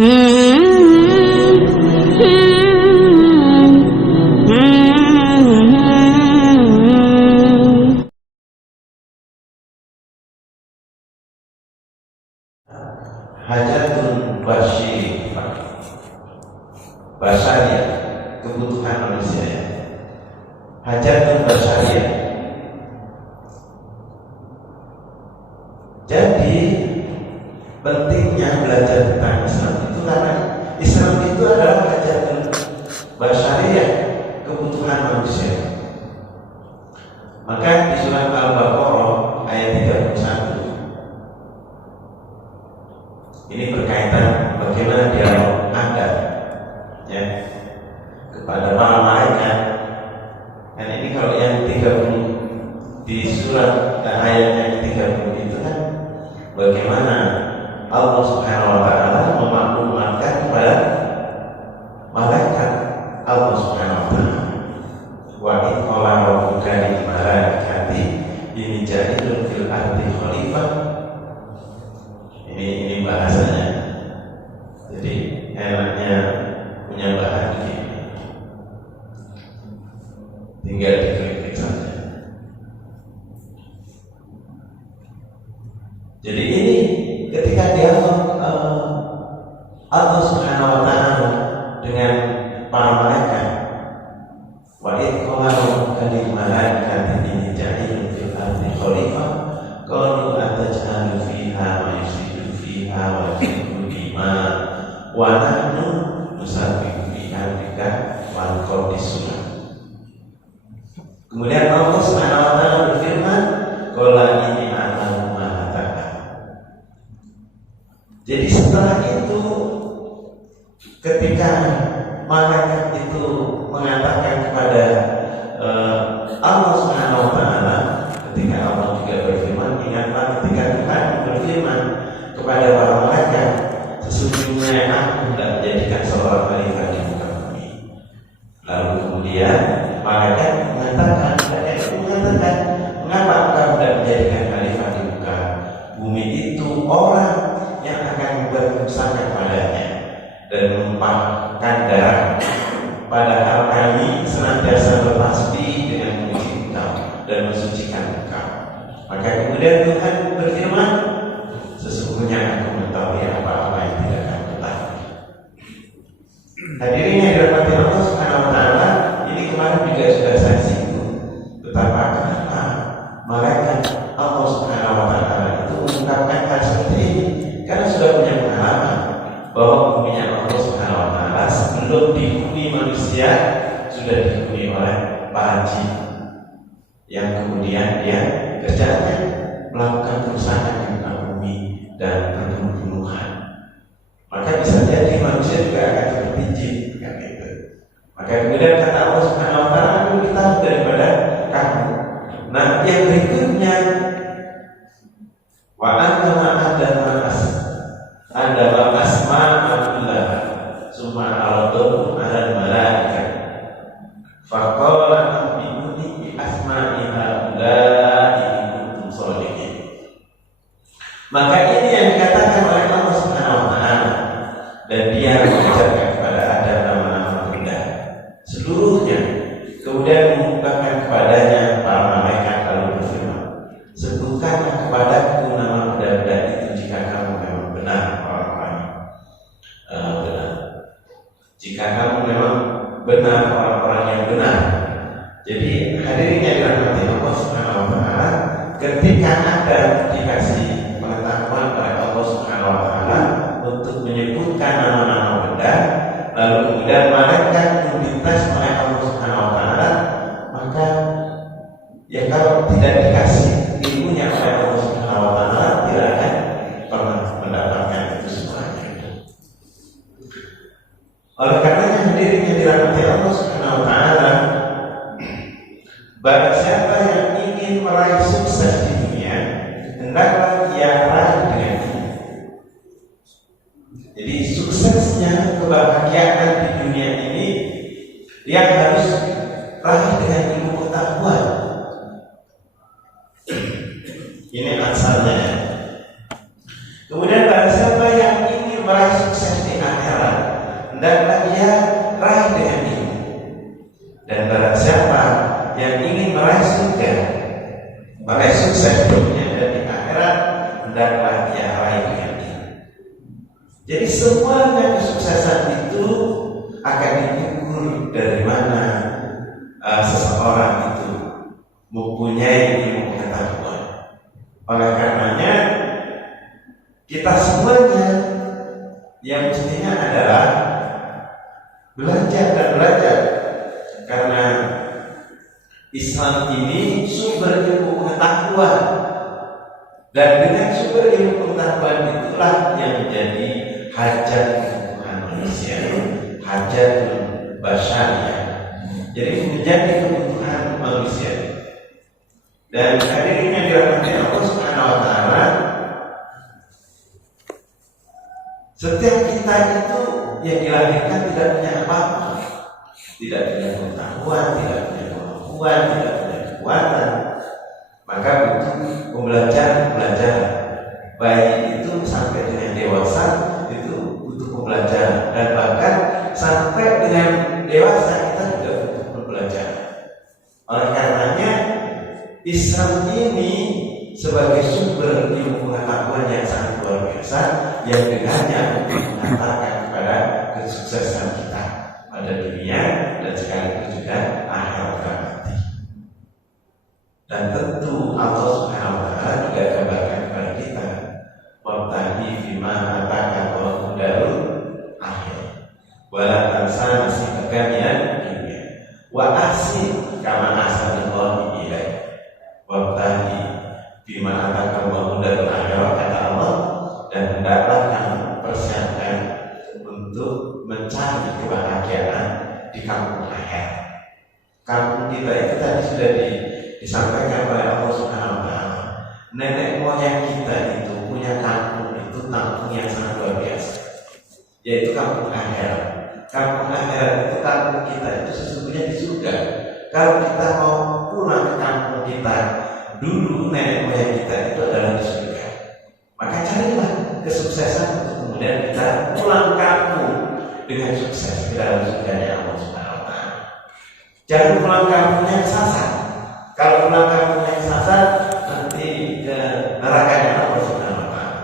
Hajatun basyir, basariyah, kebutuhan manusia. Hajatun basariyah. Jadi pentingnya belajar tentang Islam itu karena Islam itu adalah hajatun basariyah, kebutuhan manusia. Maka di surat Al-Baqarah ayat 31 ini berkaitan bagaimana dialog Adam ya kepada para malaikat. Dan ini kalau yang 30 di surat ayat yang 30 itu kan bagaimana Allah Subhanahu wa taala memaklumatkan kepada malaikat Allah Subhanahu wa taala, wa in qala rabbuka lil malaikati inni ja'ilun fil ardi khalifah. Ini bahasanya. Jadi enaknya punya bahan begini, tinggal diklik saja. Jadi ini ketika dialog Allah Subhanahu wa taala dengan para malaikat, wa idh qala rabbuka lil malaikati inni ja'ilun fil ardi khalifah qalu ataj'alu fiha ma yufsidu fiha wa yasfiku dima wa nahnu nusabbihu bihamdika wa nuqaddisuka. Kemudian Allah Subhanahu wa taala berfirman, qala inni a'lamu ma la ta'lamun. Jadi setelah itu ketika malaikat itu mengatakan kepada Allah Subhanahu wa taala, ketika Allah juga berfirman, ingatlah ketika Tuhan berfirman kepada para malaikat, sesungguhnya aku tidak menjadikan seorang khalifah di muka bumi. Lalu kemudian malaikat mengatakan, mengapa engkau tidak menjadikan khalifah di muka bumi itu orang yang akan berusaha kepadanya dan menumpahkan darah, padahal kami senantiasa bertasbih dengan memuji engkau dan mensucikan engkau. Maka kemudian Tuhan berfirman, sesungguhnya aku mengetahui apa-apa yang tidak akan ketahui. Hadirin yang dirahmati Allah Subhanahu wa taala, ini kemarin juga sudah saya singgung betapa kenapa malaikat Allah Subhanahu wa taala itu mengungkapkan hal seperti ini, karena sudah punya pengalaman bahwa buminya Allah Subhanahu wa taala sebelum dihuni manusia sudah dihuni oleh para jin yang kemudian dia kerjanya melakukan kerusakan di muka bumi dan pembunuhan. Maka bisa jadi manusia juga akan seperti jin kan itu. Maka kemudian kata Allah Subhanahu wa taala, aku lebih tahu daripada kamu. Nah, yang berikutnya, wa antama ada asma'ullah summa al-dhu ala malaika faqala anbi'uni bi asma'i haula'i in kuntum sholihin. Maka ini yang dikatakan oleh Allah Subhanahu wa taala, dan dia mengajarkan kepada Adam nama-nama benda seluruhnya, kemudian mengungkapkan kepadanya para malaikat lalu berfirman, sebutkanlah kepadaku nama benda-benda itu jika kamu memang benar orang-orang benar. Jika kamu memang benar orang-orang yang benar. Jadi hadirin yang dirahmati Allah Subhanahu wa taala, ketika Adam dikasih pengetahuan oleh Allah Subhanahu wa taala untuk menyebutkan nama-nama benda, lalu kemudian malaikat dites oleh Allah Subhanahu wa taala, maka ya kalau tidak dikasih ilmunya oleh Allah Subhanahu wa taala, tidak akan pernah mendapatkan itu semuanya. Oleh karenanya hadirin yang dirahmati Allah Subhanahu wa taala, barang siapa yang ingin meraih sukses di dunia, hendaklah ia raih dengan ini. Jadi suksesnya, kebahagiaan di dunia ini dia harus raih dengan ilmu pengetahuan. Ini asalnya. Kemudian barang siapa yang ingin meraih sukses di akhirat, hendaklah ia raih dengan ini. Dan barang siapa yang ingin meraih surga, meraih sukses dunia dan di akhirat, hendaklah ia raih dengan ini. Jadi semuanya kesuksesan itu akan diukur dari mana seseorang itu mempunyai ilmu pengetahuan. Oleh karenanya kita semuanya yang mestinya adalah belajar dan belajar, karena Islam ini sumber ilmu pengetahuan, dan dengan sumber ilmu pengetahuan itulah yang menjadi hajat kebutuhan manusia, hajat basyariah. Jadi menjadi kebutuhan manusia. Dan hadirin yang dirahmati Allah Subhanahu wa taala, setiap kita itu yang dilahirkan tidak punya apa-apa, tidak punya pengetahuan, tidak punya kemampuan, tidak punya kekuatan, maka butuh pembelajaran. Baik itu sampai dengan dewasa itu butuh pembelajaran, dan bahkan sampai dengan dewasa kita juga butuh pembelajaran. Oleh karenanya Islam ini sebagai sumber ilmu pengetahuan yang sangat luar biasa, yang dengannya mengatakan kepada kesuksesan kita pada dunia dan sekaligus juga akhirat nanti. Dan tentu Allah Subhanahu wa taala juga kabarkan kepada kita, wabtaghi fima ataka Allahu darul akhir wala tansa nasibaka minad dunya wa ahsin kama ahsanallahu ilaik. Wabtaghi fima ataka Allahu darul akhir, kata Allah, dan hendaklah kamu persiapkan untuk mencari kebahagiaan di kampung akhirat. Kampung kita itu tadi sudah disampaikan oleh Allah Subhanahu wa taala. Nenek moyang kita itu punya kampung yang sangat luar biasa, yaitu kampung akhirat. Kampung akhirat itu kampung kita itu sesungguhnya di surga. Kalau kita mau pulang ke kampung kita, dulu nenek moyang kita itu adalah di surga. Maka carilah kesuksesan untuk kemudian kita pulang kampung dengan sukses ke dalam surganya Allah Subhanahu wa taala. Jangan pulang kampungnya kesasar. Kalau pulang kampungnya kesasar, nanti ke nerakanya Allah Subhanahu wa taala.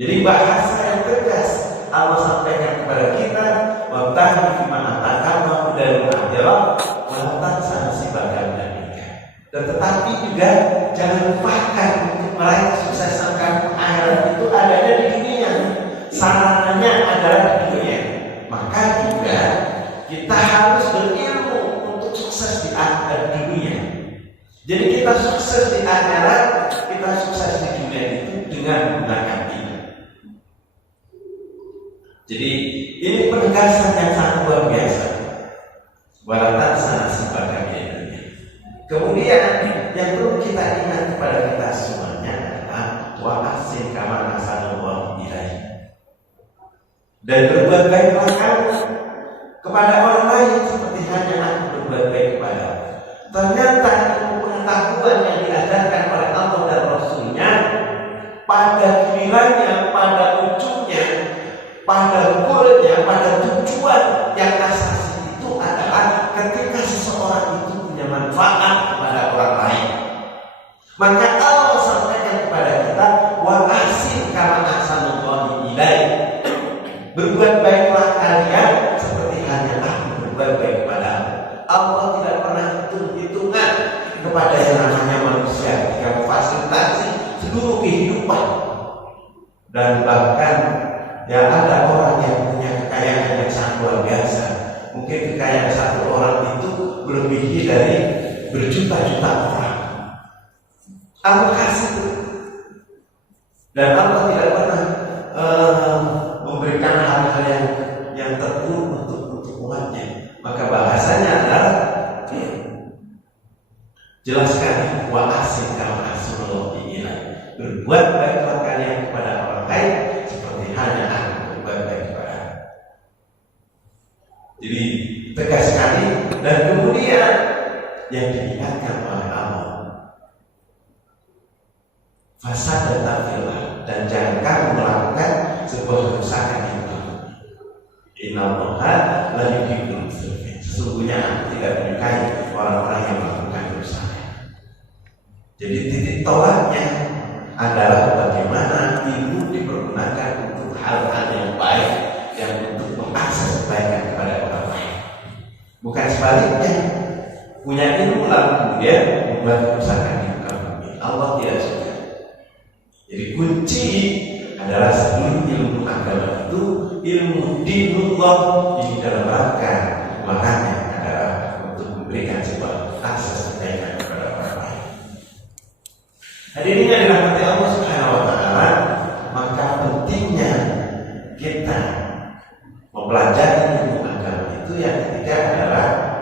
Jadi bahasa yang tegas Allah sampaikan kepada kita, wabtaghi fima ataka Allahu darul akhir wa la tansa nasibaka minad dunya. Tetapi juga jangan lupakan untuk meraih kesuksesan kampung akhirat itu adanya di dunia. Sarananya adalah di dunia. Maka juga kita harus berilmu untuk sukses di akhirat dunia. Jadi kita sukses di akhirat, kita sukses di dunia itu dengan menggunakan ini. Jadi ini penegasan yang sangat luar biasa. Walatan sana sebagai dunia. Kemudian yang perlu kita ingat kepada kita semuanya adalah wa ahsin kama ahsanallahu ilaik. Dan berbuat baiklah kamu kepada orang lain seperti hanya aku berbuat baik kepada. Ternyata ilmu pengetahuan yang diajarkan oleh Allah dan Rasulnya, pada gilirannya, pada ujungnya, pada goalnya, pada tujuan yang asasi itu adalah ketika seseorang itu punya manfaat kepada orang lain. Maka Allah sampaikan kepada kita, wa ahsin kama ahsanallahu ilaik. Berbuat baiklah kalian seperti hanya aku berbuat baik kepadamu. Allah tidak pernah hitung-hitungan kepada yang namanya manusia ketika memfasilitasi seluruh kehidupan. Dan bahkan ya ada orang yang punya kekayaan yang sangat luar biasa. Mungkin kekayaan satu orang itu melebihi dari berjuta-juta orang. Allah kasih, dan Allah tidak pernah memberikan hal-hal yang terburuk untuk umatnya. Maka bahasanya adalah jelaskan wa ahsin kama ahsanallahu ilaik. Berbuat baiklah kalian kepada orang lain seperti hanya aku berbuat baik kepada. Jadi tegas sekali. Dan kemudian yang diingatkan oleh Allah, fasad dan tafillah, dan jangan kamu melakukan sebuah kerusakan yang baru. Innallaha la yuhibbul musrifin. Sesungguhnya aku tidak menyukai orang-orang yang melakukan dosa. Jadi titik tolaknya adalah bagaimana ilmu dipergunakan untuk hal-hal yang baik, yang untuk mengakses kebaikan kepada orang lain. Bukan sebaliknya, punya ilmu lalu kemudian membuat kerusakan di muka bumi. Allah tidak suka. Jadi kunci adalah seluruh ilmu agama itu ilmu dinullah yang dalam rangka maknanya adalah untuk memberikan sebuah akses kebaikan kepada orang lain. Hadirin yang dirahmati Allah Subhanahu wa taala, maka pentingnya kita mempelajari ilmu agama itu yang ketiga adalah